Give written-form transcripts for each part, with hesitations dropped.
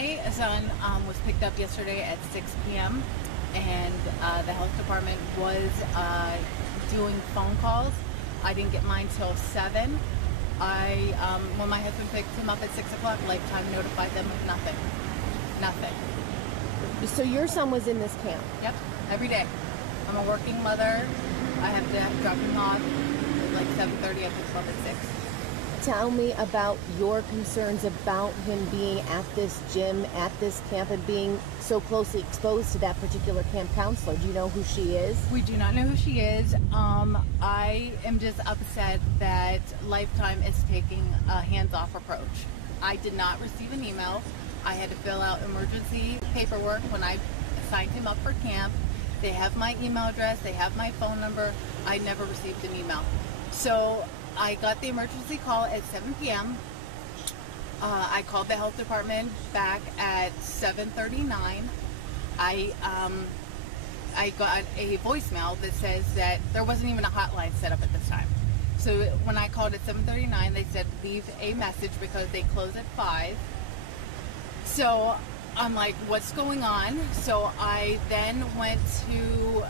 My son was picked up yesterday at 6 p.m. and the health department was doing phone calls. I didn't get mine till 7. When my husband picked him up at 6 o'clock, Lifetime notified them of nothing. Nothing. So your son was in this camp? Yep, every day. I'm a working mother. I have to drop him off at like 7:30. I pick him up at 6. Tell me about your concerns about him being at this gym, at this camp, and being so closely exposed to that particular camp counselor. Do you know who she is? We do not know who she is. I am just upset that Lifetime is taking a hands-off approach. I did not receive an email. I had to fill out emergency paperwork when I signed him up for camp. They have my email address. They have my phone number. I never received an email. So I got the emergency call at 7 p.m. I called the health department back at 7:39. I got a voicemail that says that there wasn't even a hotline set up at this time. So when I called at 7:39, they said leave a message because they close at 5. So I'm like, what's going on? So I then went to,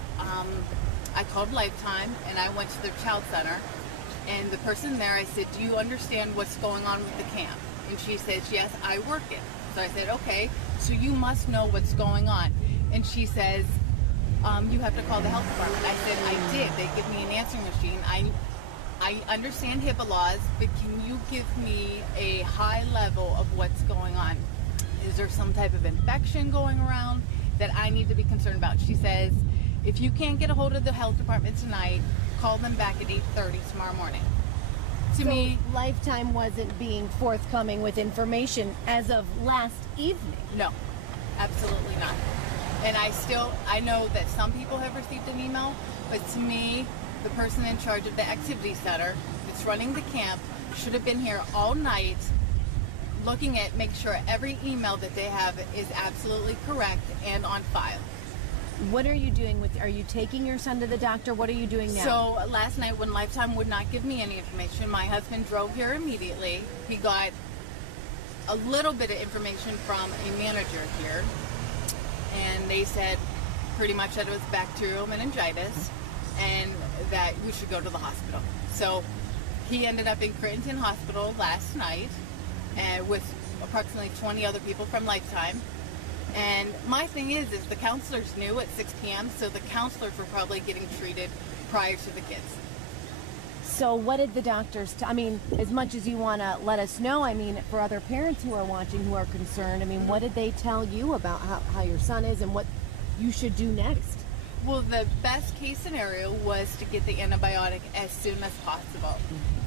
I called Lifetime and I went to their child center. And the person there, I said, do you understand what's going on with the camp? And she says, yes, I work it. So I said, okay, so you must know what's going on. And she says, you have to call the health department. I said, I did. They give me an answering machine. I understand HIPAA laws, but can you give me a high level of what's going on? Is there some type of infection going around that I need to be concerned about? She says, if you can't get a hold of the health department tonight, call them back at 8:30 tomorrow morning. To me, Lifetime wasn't being forthcoming with information as of last evening. No, absolutely not. And I know that some people have received an email, but to me, the person in charge of the activity center that's running the camp should have been here all night looking at, make sure every email that they have is absolutely correct and on file. What are you doing are you taking your son to the doctor? What are you doing now? So last night when Lifetime would not give me any information, my husband drove here immediately. He got a little bit of information from a manager here, and they said pretty much that it was bacterial meningitis and that we should go to the hospital. So he ended up in Crittenton Hospital last night with approximately 20 other people from Lifetime. And my thing is the counselors knew at 6 p.m., so the counselors were probably getting treated prior to the kids. So what did the doctors I mean, as much as you want to let us know, I mean, for other parents who are watching who are concerned, I mean, what did they tell you about how your son is and what you should do next? Well, the best case scenario was to get the antibiotic as soon as possible.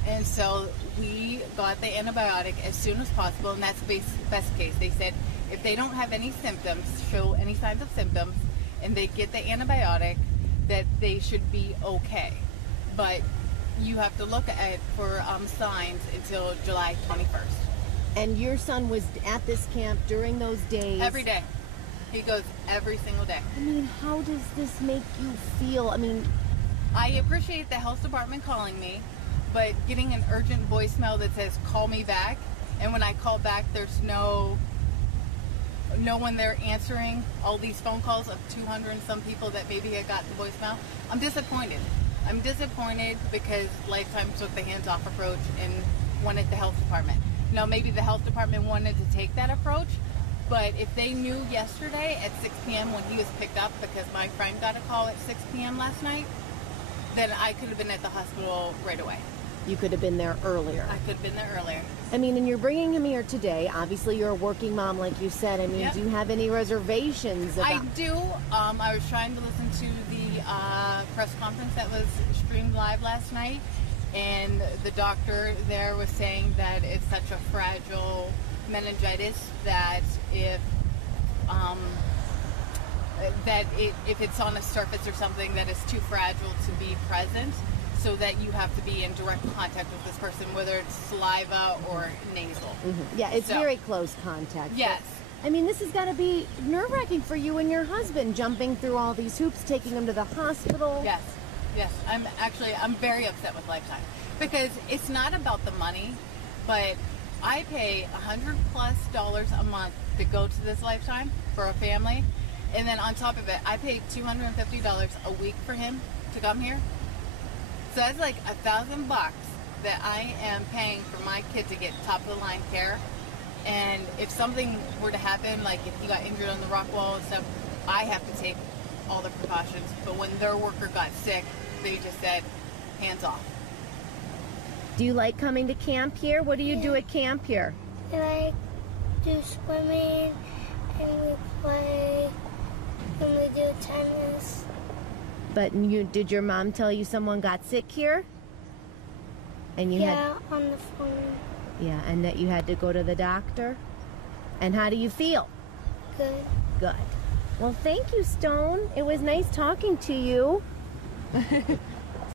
And so we got the antibiotic as soon as possible, and that's the best case. They said if they don't have any symptoms, show any signs of symptoms, and they get the antibiotic, that they should be okay. But you have to look at for signs until July 21st. And your son was at this camp during those days? Every day. He goes every single day. I mean, how does this make you feel? I mean, I appreciate the health department calling me, but getting an urgent voicemail that says call me back, and when I call back there's no one there answering all these phone calls of 200 and some people that maybe had gotten the voicemail. I'm disappointed. I'm disappointed because Lifetime took the hands-off approach and wanted the health department. Now maybe the health department wanted to take that approach, but if they knew yesterday at 6 p.m. when he was picked up, because my friend got a call at 6 p.m. last night, then I could have been at the hospital right away. You could have been there earlier. I could have been there earlier. I mean, and you're bringing him here today. Obviously, you're a working mom, like you said. I mean, Yep. Do you have any reservations about... I do. I was trying to listen to the press conference that was streamed live last night, and the doctor there was saying that it's such a fragile meningitis that if it's on a surface or something that is too fragile to be present, so that you have to be in direct contact with this person, whether it's saliva or nasal. Mm-hmm. Yeah, it's very close contact. Yes. I mean, this has got to be nerve-wracking for you and your husband, jumping through all these hoops, taking him to the hospital. Yes. I'm very upset with Lifetime because it's not about the money, but I pay $100+ a month to go to this Lifetime for a family, and then on top of it, I pay $250 a week for him to come here. So that's like $1,000 that I am paying for my kid to get top of the line care. And if something were to happen, like if he got injured on the rock wall and stuff, I have to take all the precautions. But when their worker got sick, they just said, hands off. Do you like coming to camp here? What do you do at camp here? We like do swimming, and we play, and we do tennis. But did your mom tell you someone got sick here? And you Yeah, on the phone. Yeah, and that you had to go to the doctor? And how do you feel? Good. Good. Well, thank you, Stone. It was nice talking to you.